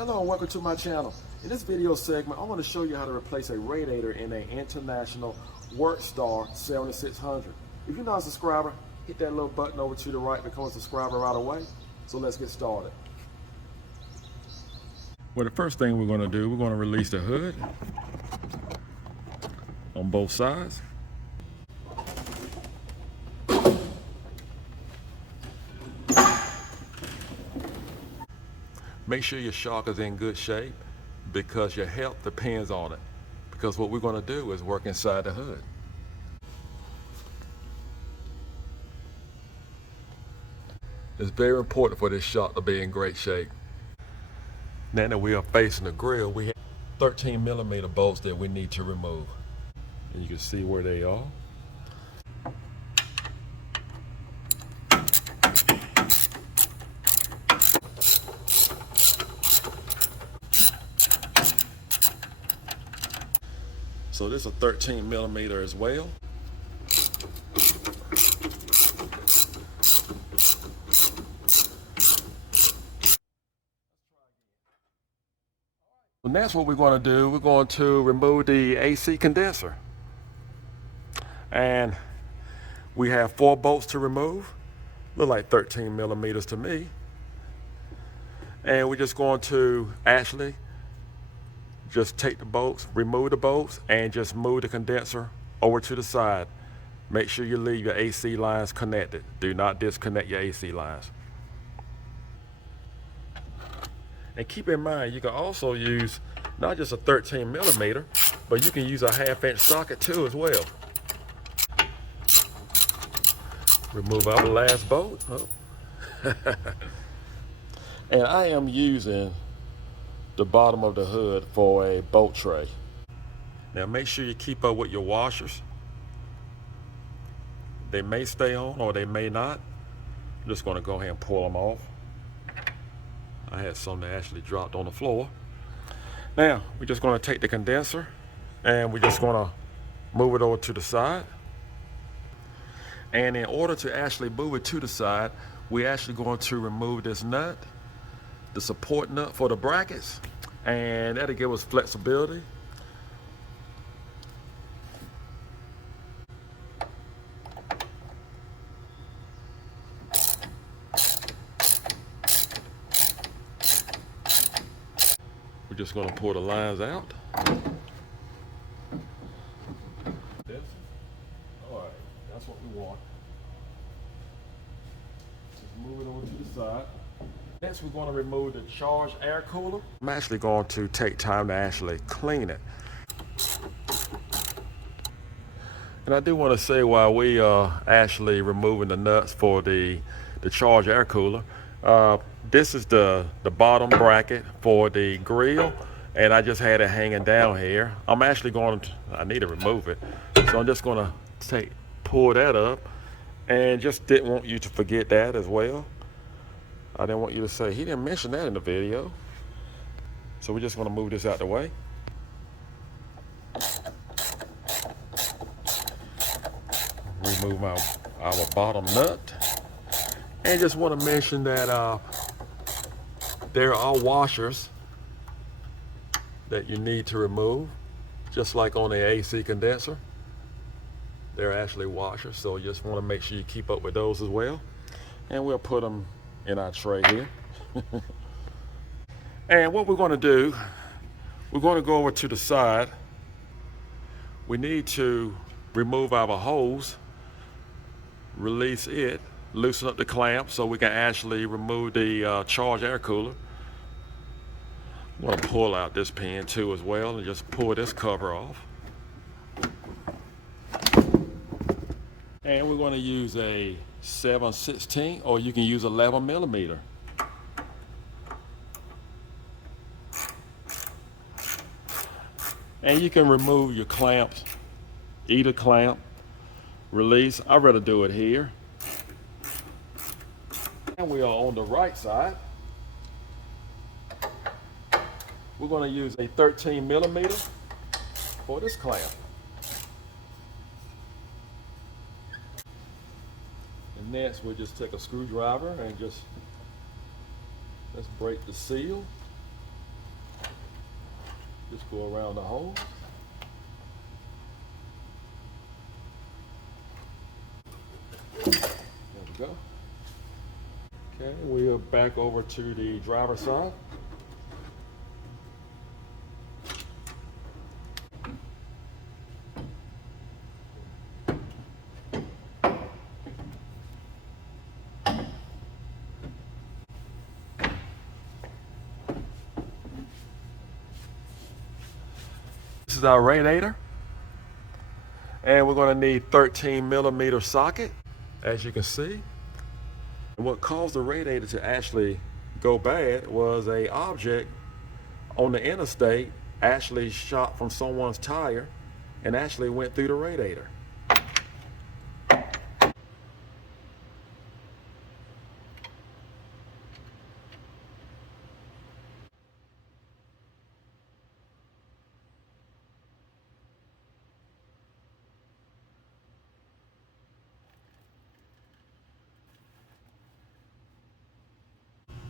Hello and welcome to my channel. In this video segment, I want to show you how to replace a radiator in an International WORKSTAR 7600. If you're not a subscriber, hit that little button over to the right to become a subscriber right away. So let's get started. Well, the first thing we're going to do, we're going to release the hood on both sides. Make sure your shock is in good shape because your health depends on it. Because what we're going to do is work inside the hood. It's very important for this shock to be in great shape. Now that we are facing the grill, we have 13mm bolts that we need to remove. And you can see where they are. So this is a 13mm as well. And that's what we're going to do. We're going to remove the AC condenser. And we have 4 bolts to remove. Look like 13mm to me. And we're just going to actually just take the bolts, remove the bolts, and just move the condenser over to the side. Make sure you leave your AC lines connected. Do not disconnect your AC lines. And keep in mind, you can also use not just a 13mm, but you can use a 1/2-inch socket too as well. Remove our last bolt. Oh. And I am using the bottom of the hood for a bolt tray. Now make sure you keep up with your washers. They may stay on or they may not. I'm just going to go ahead and pull them off. I had some that actually dropped on the floor. Now we're just going to take the condenser and we're just going to move it over to the side. And in order to actually move it to the side, we're actually going to remove this nut, the support nut for the brackets, and that'll give us flexibility. We're just going to pull the lines out. All right, that's what we want. Just move it over to the side. Next, we're going to remove the charged air cooler. I'm actually going to take time to actually clean it. And I do want to say while we are actually removing the nuts for the charged air cooler, this is the bottom bracket for the grill, and I just had it hanging down here. I'm actually going to, I need to remove it. So I'm just going to pull that up, and just didn't want you to forget that as well. I didn't want you to say, he didn't mention that in the video. So we're just going to move this out the way. Remove our bottom nut. And just want to mention that there are washers that you need to remove, just like on the AC condenser. They're actually washers, so you just want to make sure you keep up with those as well. And we'll put them in our tray here. And what we're going to do, we're going to go over to the side. We need to remove our hose, release it, loosen up the clamp so we can actually remove the charged air cooler. I'm going to pull out this pin too as well and just pull this cover off. And we're going to use a 7/16, or you can use 11mm. And you can remove your clamps, either clamp, release. I'd rather do it here. And we are on the right side. We're going to use a 13mm for this clamp. And next we'll just take a screwdriver and just let's break the seal. Go around the hole. There we go. Okay, we are back over to the driver's side. This is our radiator, and we're going to need 13mm socket, as you can see. And what caused the radiator to actually go bad was a object on the interstate actually shot from someone's tire and actually went through the radiator.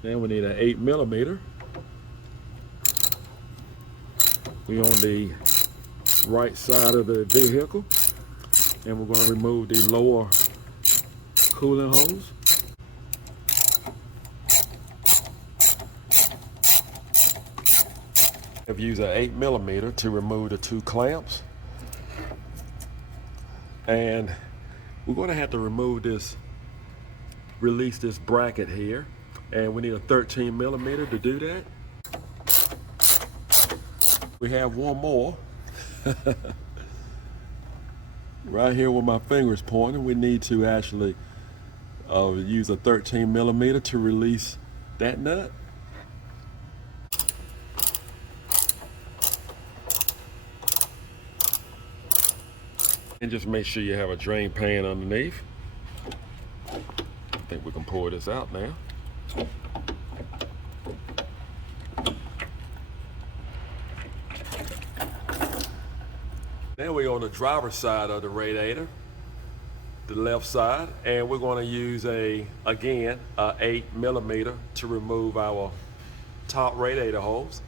Then we need an 8mm. We're on the right side of the vehicle, and we're going to remove the lower coolant hose. I've used an 8mm to remove the two clamps, and we're going to have to remove this, release this bracket here, and we need a 13mm to do that. We have one more right here where my finger's pointing. We need to actually use a 13mm to release that nut. And just make sure you have a drain pan underneath. I think we can pour this out now. Then we're on the driver's side of the radiator, the left side, and we're going to use again, a 8mm to remove our top radiator hose.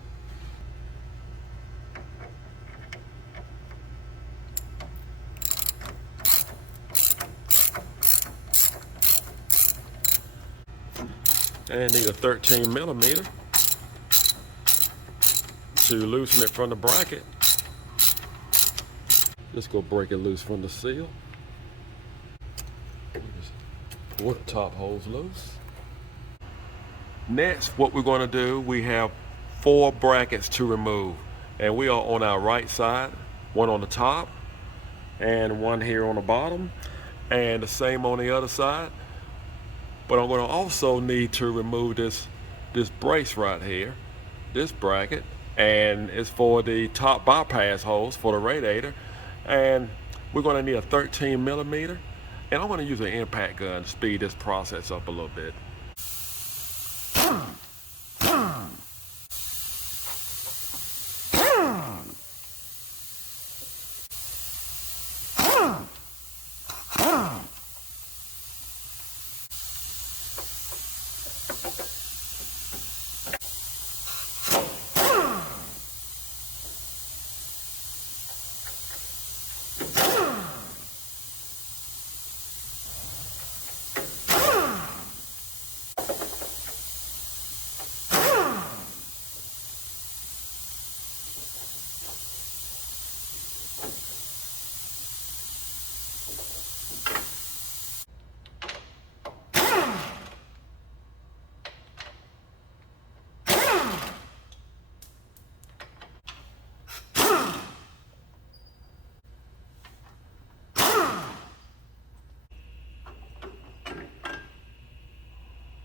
And need a 13mm to loosen it from the bracket. Just go break it loose from the seal. Just pull the top hose loose. Next, what we're going to do, we have 4 brackets to remove, and we are on our right side, one on the top and one here on the bottom, and the same on the other side. But I'm going to also need to remove this brace right here, this bracket, and it's for the top bypass hose for the radiator. And we're going to need a 13mm, and I'm going to use an impact gun to speed this process up a little bit.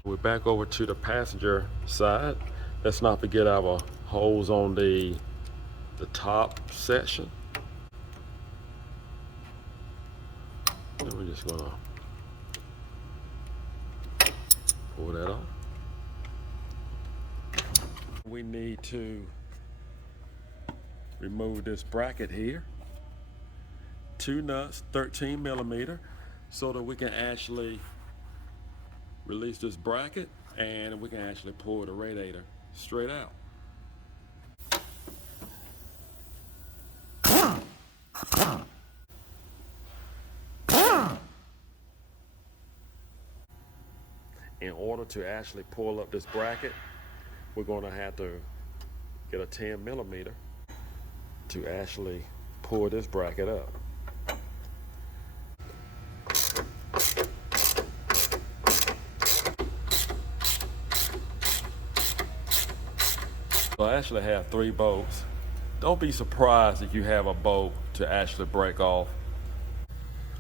We're back over to the passenger side. Let's not forget our hose on the top section. And we're just gonna pull that off. We need to remove this bracket here. 2 nuts, 13mm, so that we can actually release this bracket and we can actually pull the radiator straight out. in order to actually pull up this bracket, we're going to have to get a 10 millimeter to actually pull this bracket up. So I actually have 3 bolts. Don't be surprised if you have a bolt to actually break off.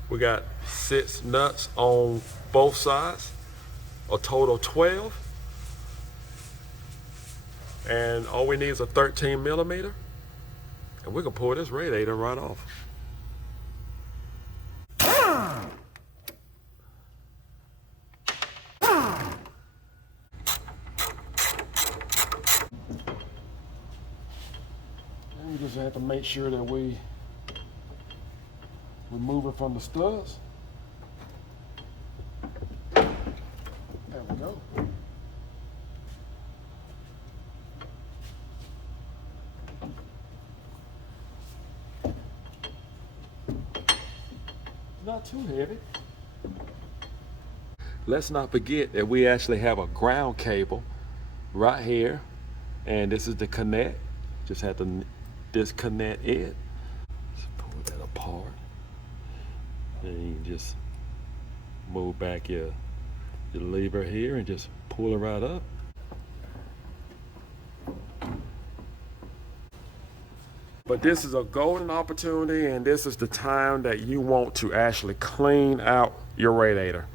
We got 6 nuts on both sides, a total of 12. And all we need is a 13 millimeter, and we can pull this radiator right off. And we just have to make sure that we remove it from the studs. There we go. Not too heavy. Let's not forget that we actually have a ground cable right here, and this is the connect. Just have to disconnect it. Just pull that apart, and you just move back your lever here and just pull it right up. But this is a golden opportunity, and this is the time that you want to actually clean out your radiator,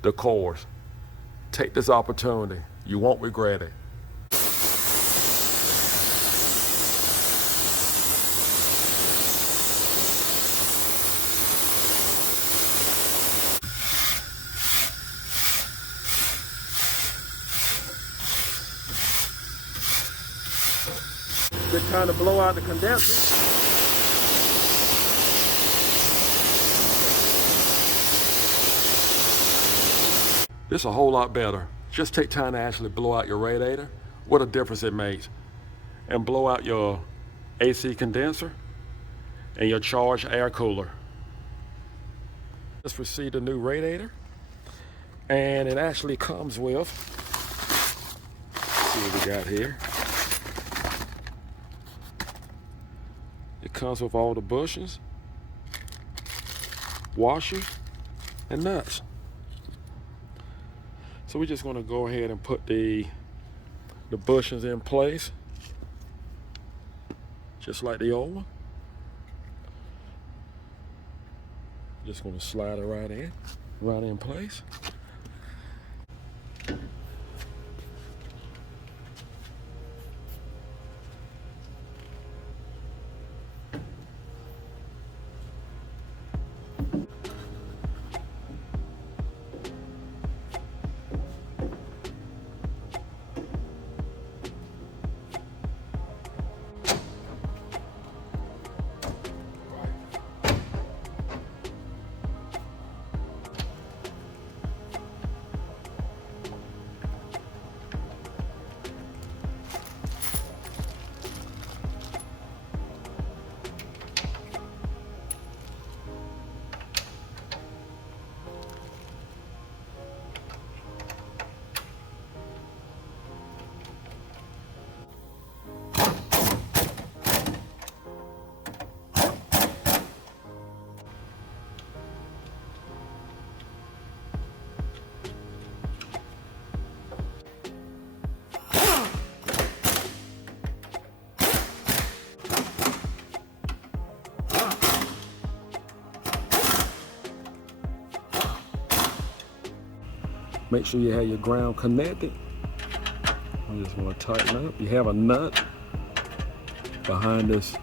the cores. Take this opportunity. You won't regret it. Good time to blow out the condenser. This is a whole lot better. Just take time to actually blow out your radiator. What a difference it makes. And blow out your AC condenser and your charged air cooler. Let's receive the new radiator. And it actually comes with, let's see what we got here. It comes with all the bushings, washers, and nuts. So we're just going to go ahead and put the bushings in place, just like the old one. Just going to slide it right in place. Make sure you have your ground connected. I just want to tighten up. You have a nut behind this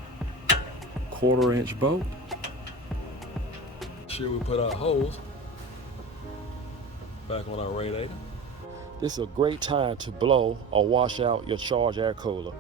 1/4 inch bolt. Make sure we put our hose back on our radiator. This is a great time to blow or wash out your charged air cooler.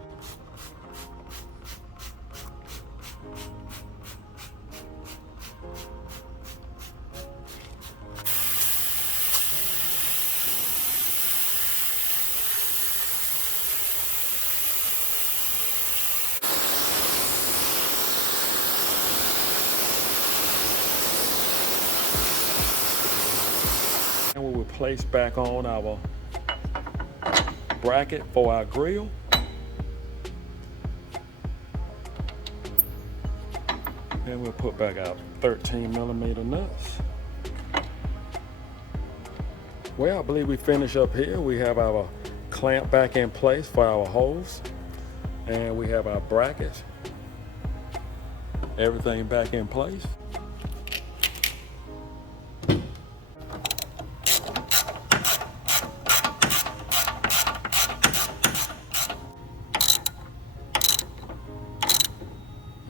And we will place back on our bracket for our grill. And we'll put back our 13mm nuts. Well, I believe we finish up here. We have our clamp back in place for our hose. And we have our brackets. Everything back in place.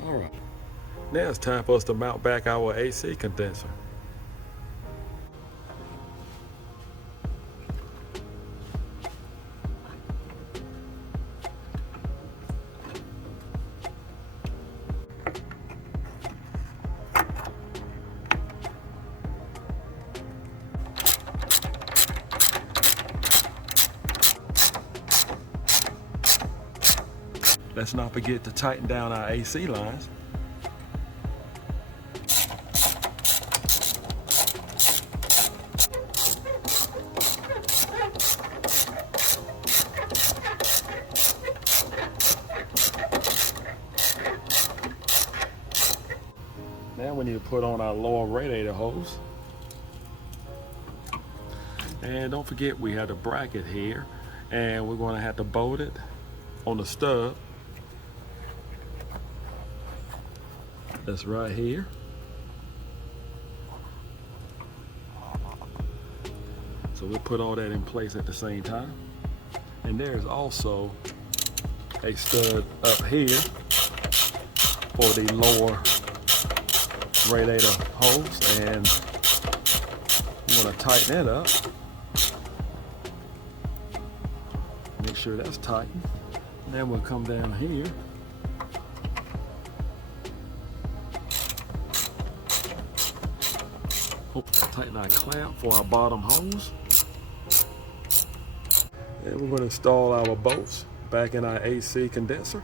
All right. Now it's time for us to mount back our AC condenser. Let's not forget to tighten down our AC lines. Now we need to put on our lower radiator hose. And don't forget we have the bracket here, and we're going to have to bolt it on the stub. That's right here. So we'll put all that in place at the same time. And there's also a stud up here for the lower radiator hose, and you want to tighten it up. Make sure that's tightened. Then we'll come down here. Tighten our clamp for our bottom hose. And we're going to install our bolts back in our AC condenser.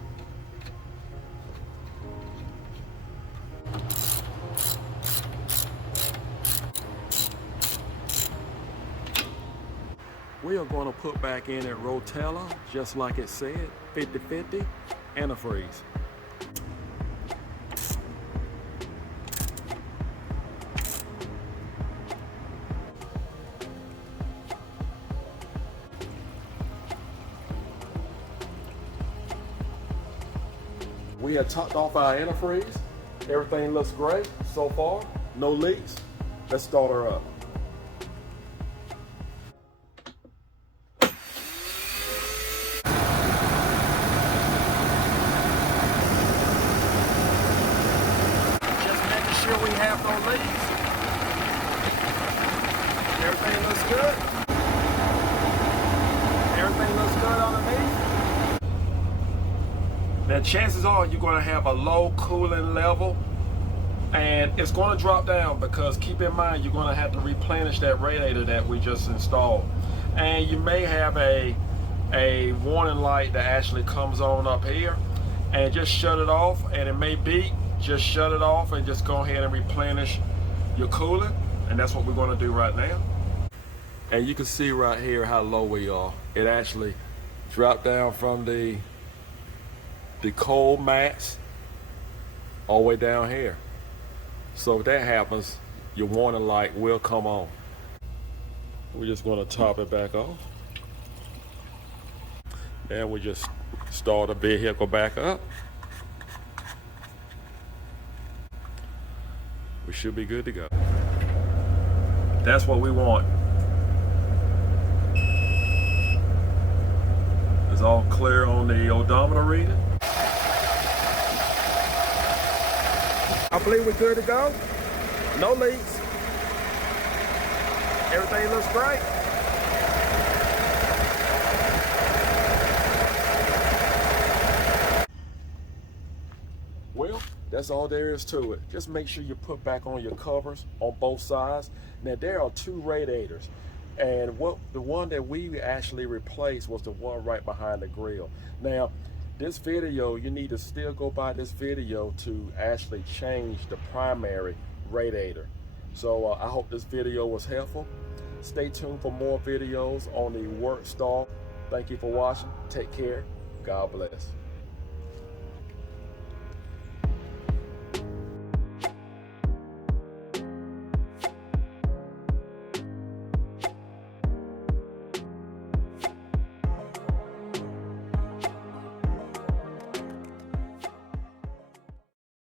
We are going to put back in a rotella, just like it said, 50-50 antifreeze. We have topped off our antifreeze. Everything looks great so far. No leaks. Let's start her up. Just making sure we have no leaks. Everything looks good. Everything looks good underneath. Now chances are you're going to have a low coolant level, and it's going to drop down because keep in mind you're going to have to replenish that radiator that we just installed. And you may have a warning light that actually comes on up here, and just shut it off, and it may beep. Just shut it off and just go ahead and replenish your coolant, and that's what we're going to do right now. And you can see right here how low we are. It actually dropped down from the cold mats all the way down here. So if that happens, your warning light will come on. We're just going to top it back off. Then we just start the vehicle back up. We should be good to go. That's what we want. It's all clear on the odometer reading. I believe we're good to go. No leaks. Everything looks great. Well, that's all there is to it. Just make sure you put back on your covers on both sides. Now there are two radiators, and the one that we actually replaced was the one right behind the grill. Now this video, you need to still go by this video to actually change the primary radiator. So I hope this video was helpful. Stay tuned for more videos on the WORKSTAR. Thank you for watching. Take care. God bless.